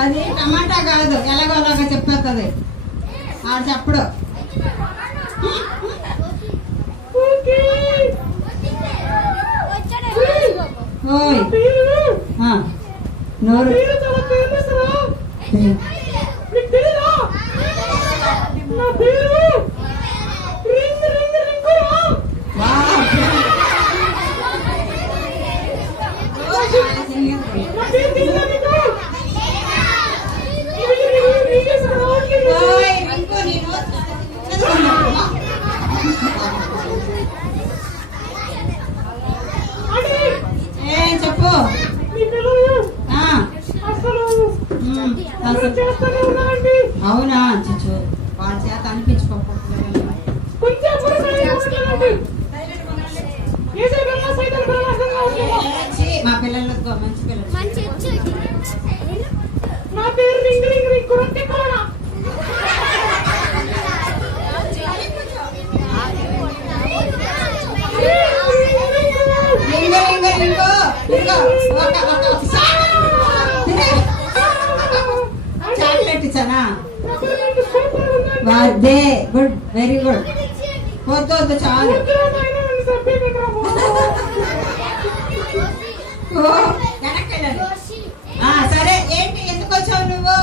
అది టమాటా కాదు, ఎలాగోలాగా చెప్పేస్తుంది ఆడు చెప్పడు. ఓయ్ నోరు చెప్పు. అవునా చచ్చు వాళ్ళ చేత అనిపించుకోకపోతే మా పిల్లలతో మంచి పిల్లలు. నా పేరు రింగ్ రింగ్ రింగ్ రొట్టె కోడ. చాక్లెట్ ఇచ్చానా? అదే గుడ్, వెరీ గుడ్. వద్దు వద్దు చాలు. సరే ఏంటి, ఎందుకు వచ్చావు నువ్వు?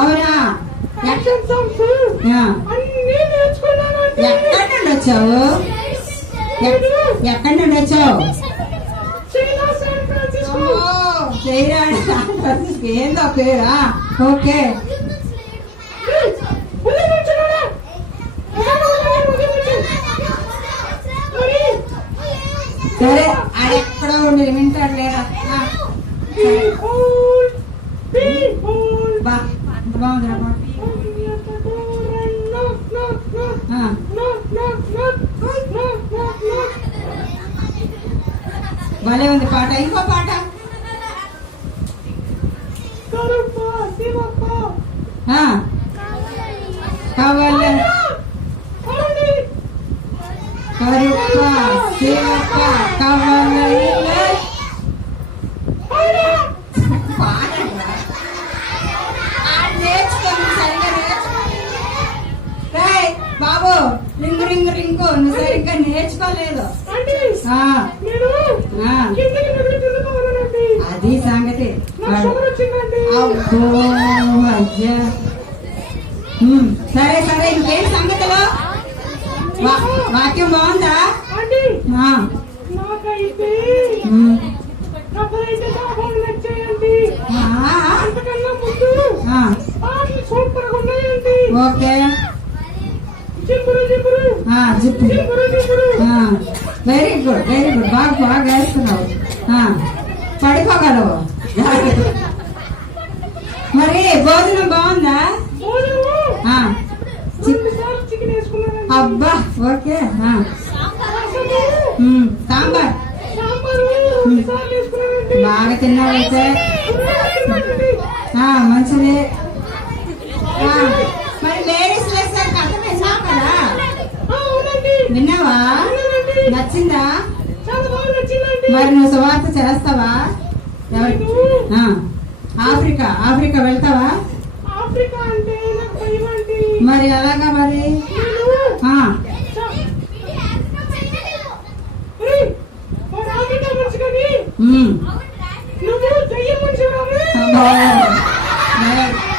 అవునా, ఎక్కడి నుండి వచ్చావు? ఎక్కడి నుండి వచ్చావు? ఏందో పేరా? ఓకే సరే, ఆడెక్కడో ఉండి వింటాడు లేదా? బాగుందిరా భలే ఉంది పాట. ఇంకో పాట కావాలి. కరుప్ప శివప్ప కావాలి. బాబు రింగు రింగు రింగు నువ్వు సరిగ్గా నేర్చుకోలేదు. అది సంగతి. సరే సరే, ఇంకేం సంగతిలో? వాక్యం బాగుందా? Okay very good very good. బాగా బాగా వేస్తున్నావు. పడుకోగలవు. మరి భోజనం బాగుందా? అబ్బా ఓకే. సాంబార్ బాగా తిన్నావైతే మంచిది. మరి లేడీస్ వేసారు కదా, విన్నావు కదా? విన్నావా? నచ్చిందా? మరి నువ్వు సువార్త చేస్తావా? ఆఫ్రికా ఆఫ్రికా వెళ్తావా? మరి అలాగా మరి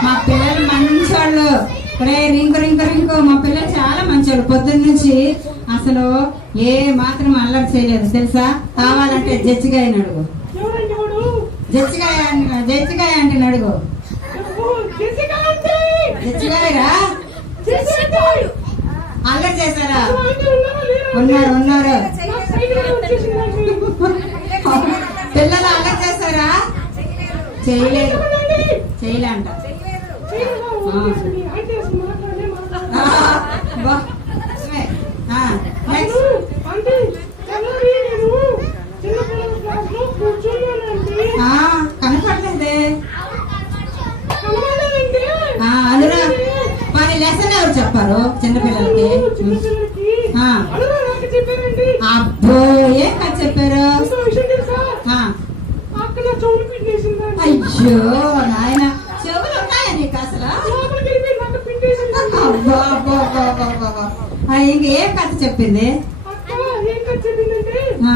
మా పిల్లలు మంచోళ్ళు. రింకు రింకు రింకు మా పిల్లలు చాలా మంచోళ్ళు. పొద్దున్న నుంచి అసలు ఏ మాత్రం అల్లరి చేయలేదు తెలుసా? కావాలంటే జడ్జిగాయ అడుగు. జడ్జిగాయ అంటే అడుగు. జడ్జిగాయరా అల్లరి చేశారా? ఉన్నారు ఉన్నారు. పిల్లలు అల్లరి చేశారా? చేయలేదు చేయలే అంట. కనపడలేదే. అందులో మరి లెసన్ ఎవరు చెప్పారు చిన్నపిల్లలకి? అబ్బో ఏం చెప్పారు? అక్కడ పిండేసిందండి. అయ్యో నాయన, చెవులు ఉన్నాయా నీకు అసలు? లోపలికి వెళ్ళిపోయి నన్ను పిండేసిందండి. అబ్బా, అబ్బా, అబ్బా, అబ్బా, అబ్బా, అబ్బా. ఇంకేం కథ చెప్పింది? అక్క ఏం కథ చెప్పిందంటే ఆ,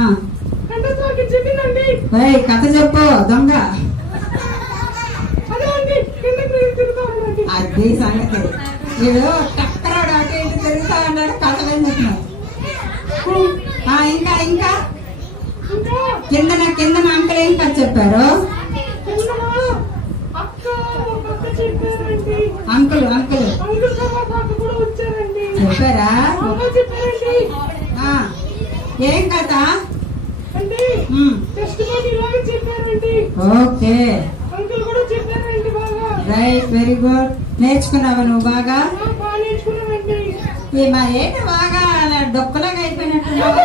కంటతోకి చెప్పిందండి. ఏయ్, కథ చెప్పు దొంగ. అదే అండి కిందకి తిరుగుతా ఉందండి. అది సంగతి. వీడు టక్కరాడు అటు ఇటు తిరుగుతా ఉన్నాడు, కథలు చెప్తున్నాడు. ఇంకా ఇంకా ఇంకా కిందన అంకల్ ఏం కథ చెప్పారు? కిందన అక్క ఒక అక్క చెప్పారండి. అంకుల్ అంకుల్ తర్వాత అక్క కూడా వచ్చారండి. చెప్పారా? అమ్మ చెప్పారండి. ఆ, ఏం కథ? అంటే ఉమ్, టెస్ట్ పోటీ లాగా చెప్పారండి. ఓకే, అంకుల్ కూడా చెప్పారండి బాగా. Right, very good. నేర్చుకున్నావా నువ్వు బాగా? బాగా నేర్చుకున్నామండి. మా ఏంటి బాగా అలా డొక్కలాగా అయిపోయినట్టున్నావు?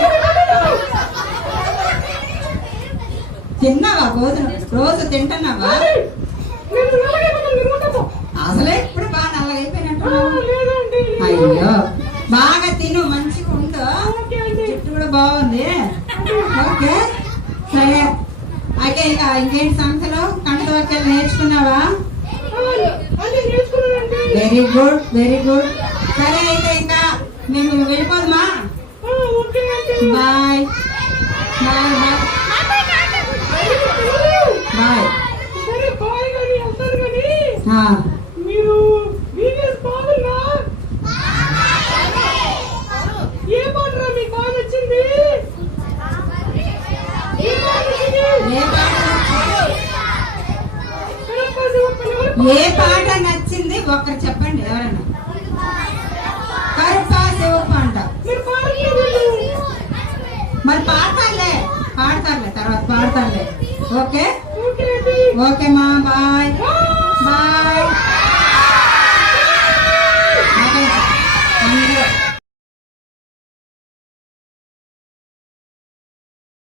తిన్నావా భోజనం? రోజు తింటున్నావా? నేను నల్లగా తిరుగుతాను. అసలే ఇప్పుడు బాగా నల్లగా అయిపోయినట్టున్నావు. లేదండి. అయ్యో, బాగా తిను, మంచిగా ఉండు. ఓకే అండి. చెట్టు కూడా బాగుంది. ఓకే, సరే. అయితే ఇంకేంటి సంగతిలో? కంటతోకలు నేర్చుకున్నావా? అన్ని నేర్చుకున్నానండి. Very good, very good. సరే, అయితే ఇంకా మేము వెళ్ళిపోదామా? ఓకే అండి. Bye bye bye bye. సరే బాయ్ గాని వస్తాను కానీ ఆ, మీరు వీడియోస్ బాగున్నా? ఏ పాటరా మీకు బాగా నచ్చింది? ఏ పాట నచ్చింది? ఏ పాట నచ్చింది? కడప శివప్పని ఎవరు? ఏ పాట నచ్చింది ఒక్కరు చెప్పండి ఎవరన్నా. కరుపా శివప్ప అంట. మీరు పాడలేదు. మరి పాడతారులే తర్వాత పాడతారులే. ఓకే ఓకే అండి. ఓకే మా